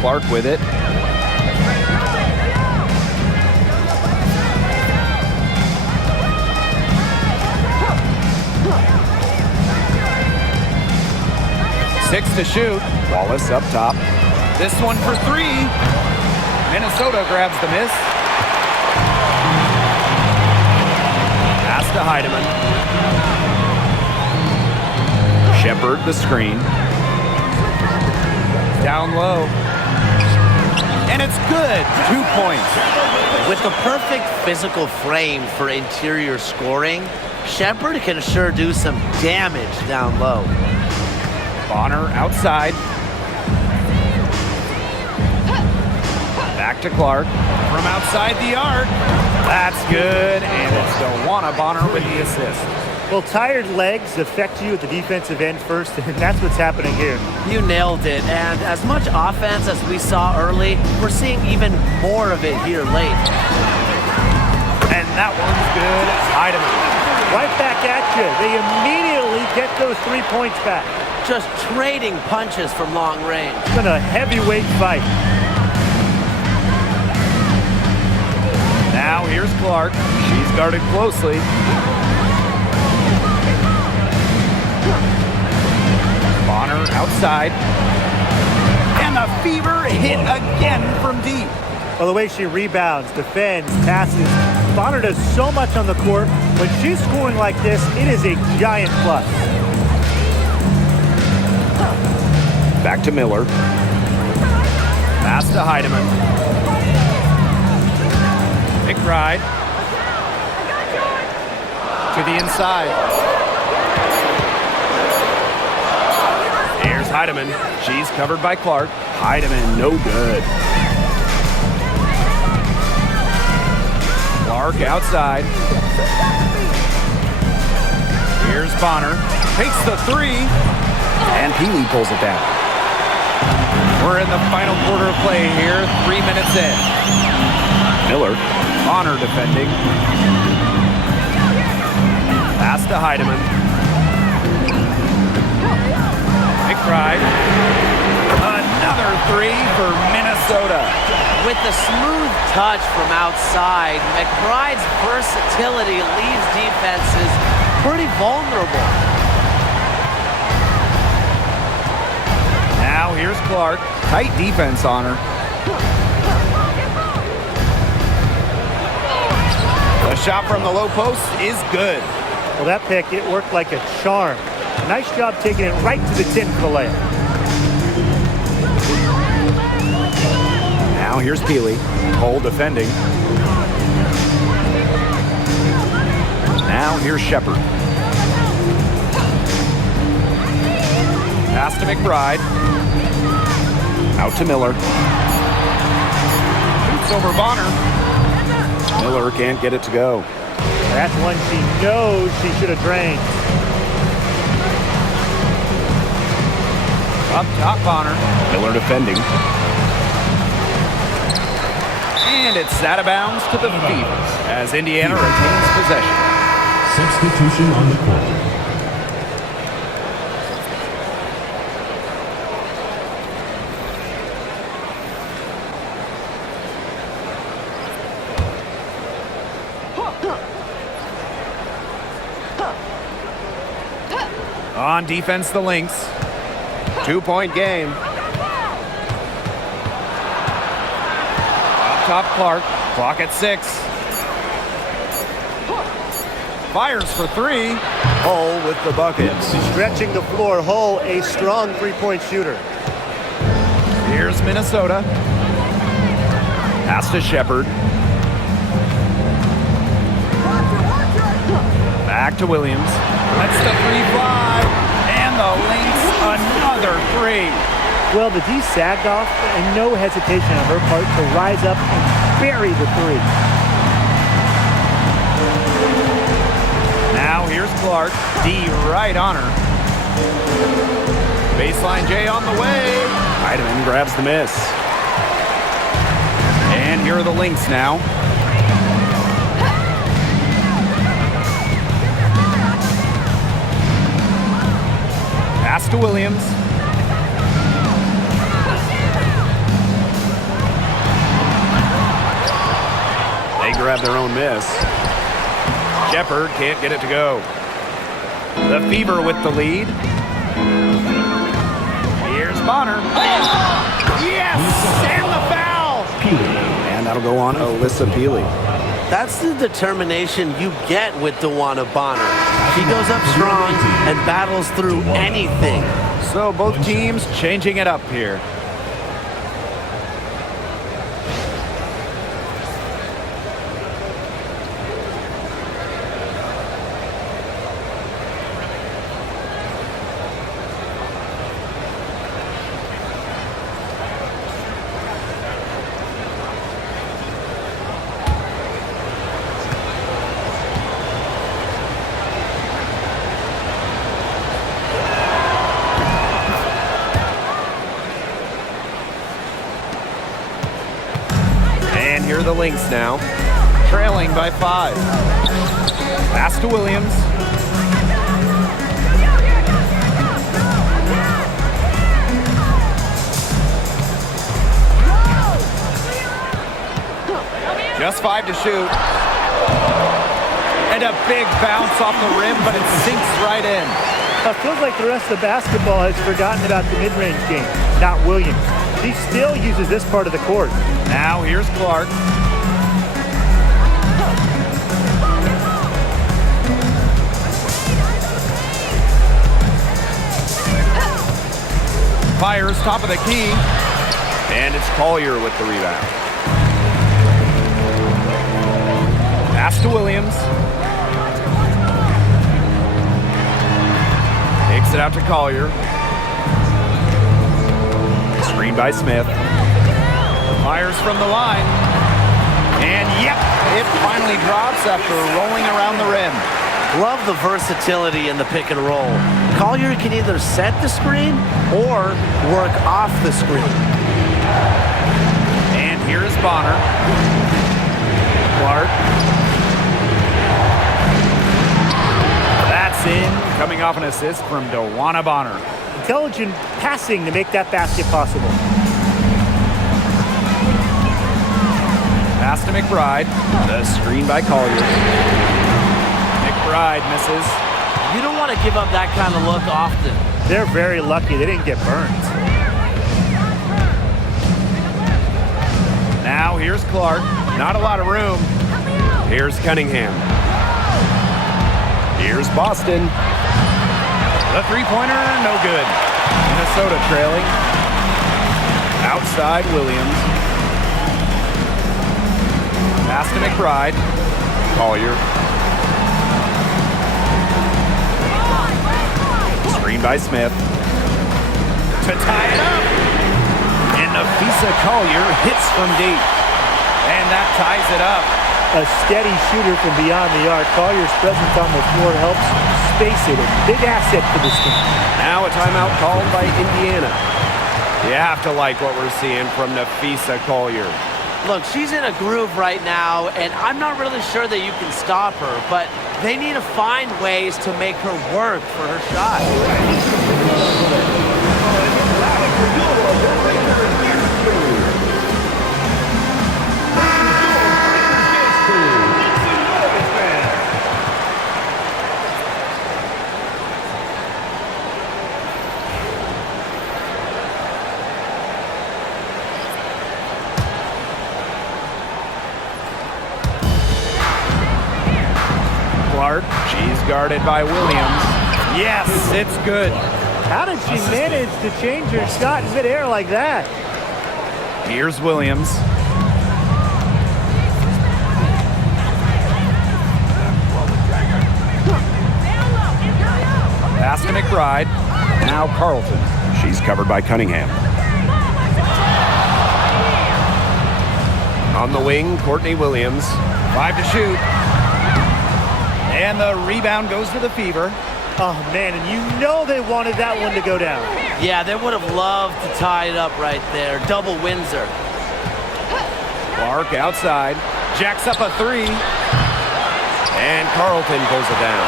Clark with it. Six to shoot. Wallace up top. This one for three. Minnesota grabs the miss. Pass to Heidemann. Shepard the screen. Down low. And it's good. 2 points. With the perfect physical frame for interior scoring, Shepard can sure do some damage down low. Bonner outside. Back to Clark. From outside the arc. That's good. And it's Dewana Bonner with the assist. Well, tired legs affect you at the defensive end first, and that's what's happening here. You nailed it. And as much offense as we saw early, we're seeing even more of it here late. And that one's good. Heidemann. Right back at you. They immediately get those 3 points back. Just trading punches from long range. It's been a heavyweight fight. Now here's Clark. She's guarded closely. Bonner outside. And the fever hit again from deep. Well, the way she rebounds, defends, passes. Bonner does so much on the court. When she's scoring like this, it is a giant plus. Back to Miller. Pass to Heidemann. McBride. To the inside. Here's Heidemann. She's covered by Clark. Heidemann, no good. Clark outside. Here's Bonner. Takes the three. And Peely pulls it down. We're in the final quarter of play here. 3 minutes in. Miller. Bonner defending. Pass to Heidemann. McBride. Another three for Minnesota. With the smooth touch from outside, McBride's versatility leaves defenses pretty vulnerable. Now here's Clark. Tight defense on her. The shot from the low post is good. Well, that pick, it worked like a charm. Nice job taking it right to the tin for the layup. Now here's Peely. Hole defending. Now here's Shepard. Pass to McBride. Out to Miller. Shoots over Bonner. Miller can't get it to go. That's one she knows she should have drained. Up top, Bonner. Miller defending. And it's out of bounds to the Fever as Indiana retains possession. Substitution on the court. On defense, the Lynx. 2-point game. Up top, Clark. Clock at 6. Fires for 3. Hull with the bucket. Stretching the floor, Hull, a strong three-point shooter. Here's Minnesota. Pass to Shepard. Back to Williams. Lets the 3 fly. And the Lynx another 3. Well, the D sagged off, and no hesitation on her part to rise up and bury the 3. Now here's Clark. D right on her. Baseline J on the way. Heidemann grabs the miss. And here are the Lynx now. Pass to Williams. They grab their own miss. Shepard can't get it to go. The Fever with the lead. Here's Bonner. Yes! And the foul! And that'll go on Alyssa Peely. That's the determination you get with DeWanna Bonner. She goes up strong and battles through anything. So both teams changing it up here. Here are the Lynx now, trailing by 5. Pass to Williams. Just 5 to shoot. And a big bounce off the rim, but it sinks right in. It feels like the rest of basketball has forgotten about the mid-range game, not Williams. He still uses this part of the court. Now here's Clark. Fires top of the key. And it's Collier with the rebound. Pass to Williams. Takes it out to Collier. Screen by Smith. Fires from the line. And yep, it finally drops after rolling around the rim. Love the versatility in the pick and roll. Collier can either set the screen or work off the screen. And here's Bonner. Clark. That's in, coming off an assist from DeWanna Bonner. Intelligent passing to make that basket possible. Pass to McBride. The screen by Collier. McBride misses. You don't want to give up that kind of look often. They're very lucky they didn't get burned. Now here's Clark. Not a lot of room. Here's Cunningham. Here's Boston. The three-pointer, no good. Minnesota trailing. Outside Williams. Pass to McBride. Collier. Screen by Smith. To tie it up. And Nafisa Collier hits from deep. And that ties it up. A steady shooter from beyond the arc. Collier's presence on the floor helps space it. A big asset for this team. Now a timeout called by Indiana. You have to like what we're seeing from Nafisa Collier. Look, she's in a groove right now, and I'm not really sure that you can stop her, but they need to find ways to make her work for her shot. Clark, she's guarded by Williams. Yes, it's good. How did she manage to change her shot in midair like that? Here's Williams. Pass to McBride. Now Carlton. She's covered by Cunningham. On the wing, Courtney Williams. 5 to shoot. And the rebound goes to the Fever. Oh, man, and you know they wanted that one to go down. Yeah, they would have loved to tie it up right there. Double Windsor. Clark outside. Jacks up a 3. And Carlton pulls it down.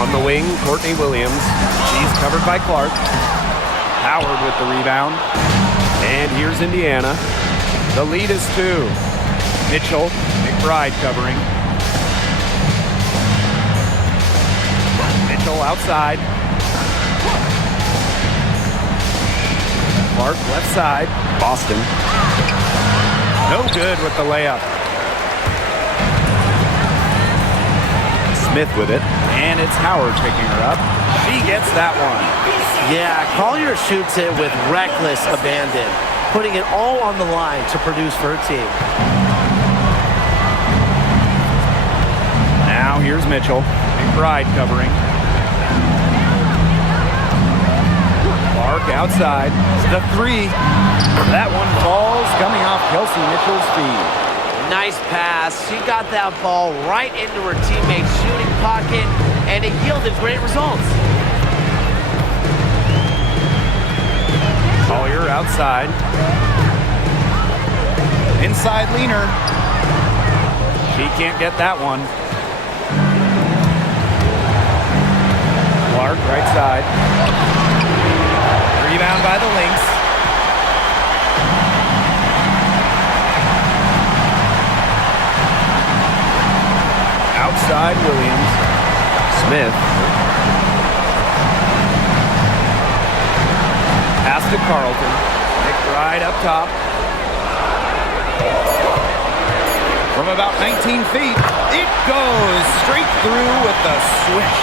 On the wing, Courtney Williams. She's covered by Clark. Howard with the rebound. And here's Indiana. The lead is 2. Mitchell, McBride covering. Mitchell outside. Clark left side. Boston. No good with the layup. Smith with it. And it's Howard picking her up. She gets that one. Yeah, Collier shoots it with reckless abandon, putting it all on the line to produce for her team. Now here's Mitchell. McBride covering. Clark outside. The 3. That one falls, coming off Kelsey Mitchell's feet. Nice pass. She got that ball right into her teammate's shooting pocket, and it yielded great results. Collier outside. Inside leaner. She can't get that one. Clark right side. Rebound by the Lynx. Outside Williams. Smith. Pass to Carlton. McBride up top. From about 19 feet, it goes straight through with the swish.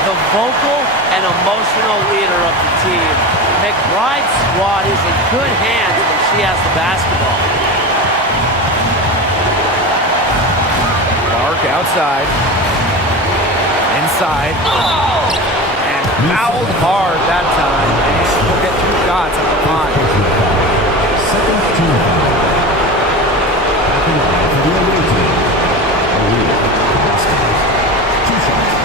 The vocal and emotional leader of the team. McBride's squad is in good hands when she has the basketball. Clark outside. Inside. And fouled hard that time. And he'll get 2 shots at the line. Second team foul. Backing line for the away team. Away, Pistons. 2 shots.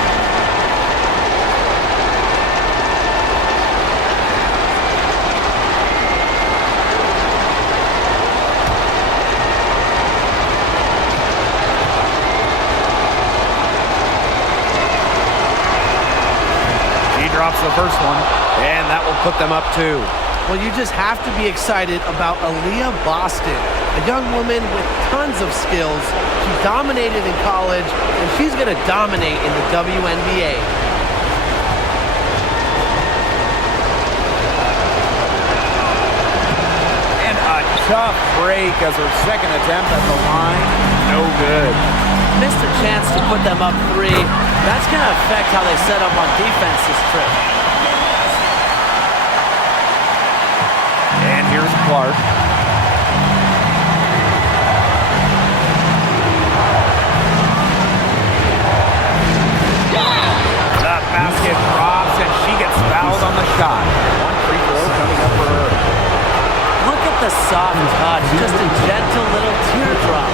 Drops the first one, and that will put them up 2. Well, you just have to be excited about Aaliyah Boston, a young woman with tons of skills. She dominated in college, and she's going to dominate in the WNBA. And a tough break as her second attempt at the line. No good. Missed a chance to put them up 3. That's going to affect how they set up on defense this trip. And here's Clark. The basket drops, and she gets fouled on the shot. 1 free throw coming up for her. Look at the soft touch, just a gentle little teardrop.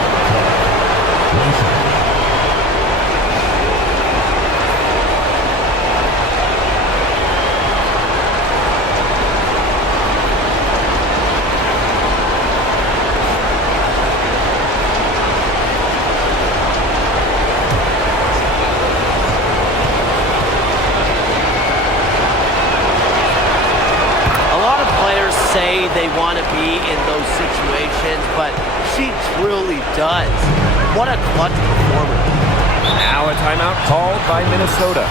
they want to be in those situations, but she truly does. What a clutch performer. Now a timeout called by Minnesota.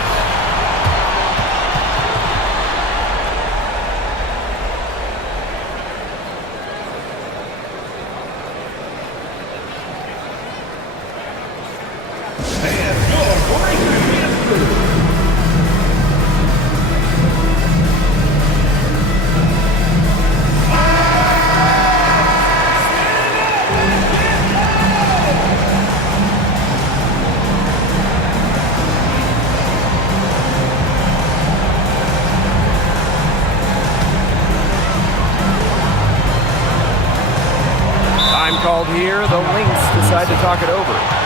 Called here, the Lynx decide to talk it over.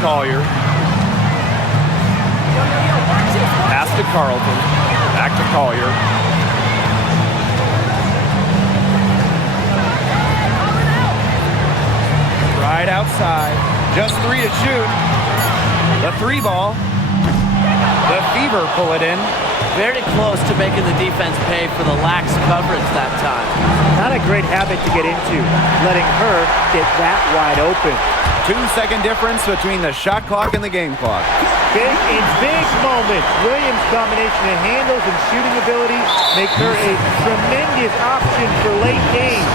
Collier. Pass to Carlton. Back to Collier. Right outside. Just 3 to shoot. The 3 ball. The Fever pull it in. Very close to making the defense pay for the lax coverage that time. Not a great habit to get into, letting her get that wide open. 2-second difference between the shot clock and the game clock. Big in big moments. Williams' combination of handles and shooting ability make her a tremendous option for late games.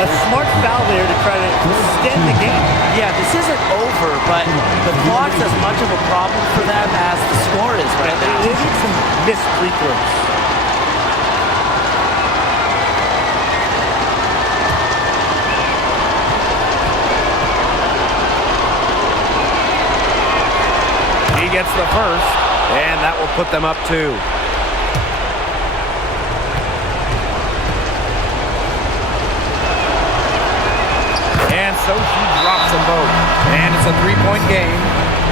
A smart foul there to try to extend the game. Yeah, this isn't over, but the clock's as much of a problem for them as the score is right now. They're getting some missed free throws. He gets the first, and that will put them up 2. And so she drops them both. And it's a 3-point game.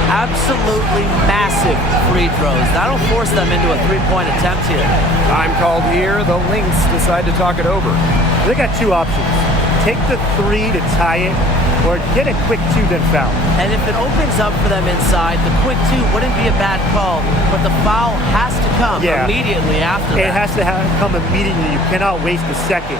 Absolutely massive free throws. That'll force them into a 3-point attempt here. Time called here. The Lynx decide to talk it over. They got 2 options. Take the 3 to tie it, or get a quick 2 then foul. And if it opens up for them inside, the quick 2 wouldn't be a bad call, but the foul has to come immediately after that. It has to come immediately. You cannot waste a second.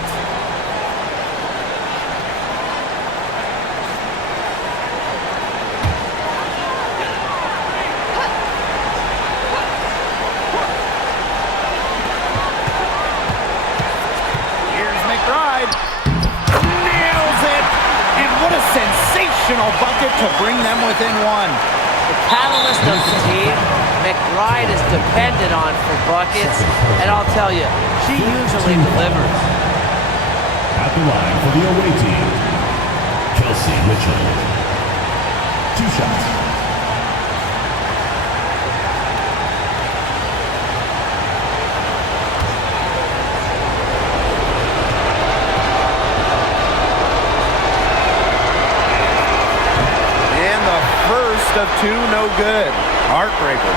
Sensational bucket to bring them within 1. The catalyst of the team, McBride is depended on for buckets, and I'll tell you, she usually delivers. At the line for the away team, Kelsey Mitchell. 2 shots. Of 2, no good. Heartbreaker.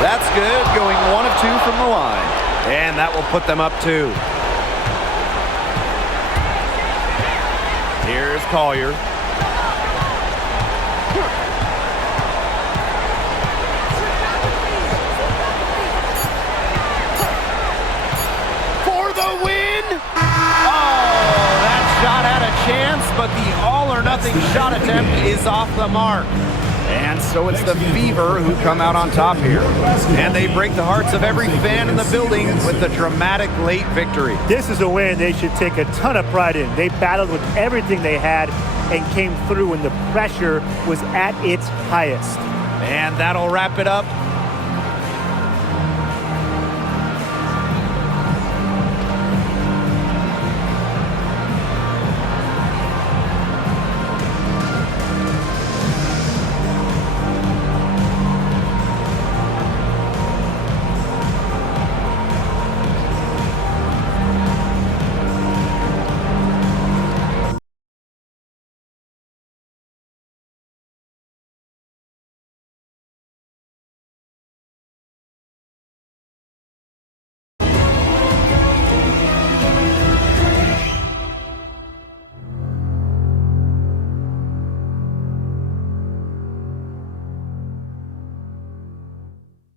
That's good. Going 1 of 2 from the line. And that will put them up 2. Here's Collier. Chance, but the all-or-nothing shot attempt is off the mark. And so it's the Fever who come out on top here. And they break the hearts of every fan in the building with the dramatic late victory. This is a win they should take a ton of pride in. They battled with everything they had and came through when the pressure was at its highest. And that'll wrap it up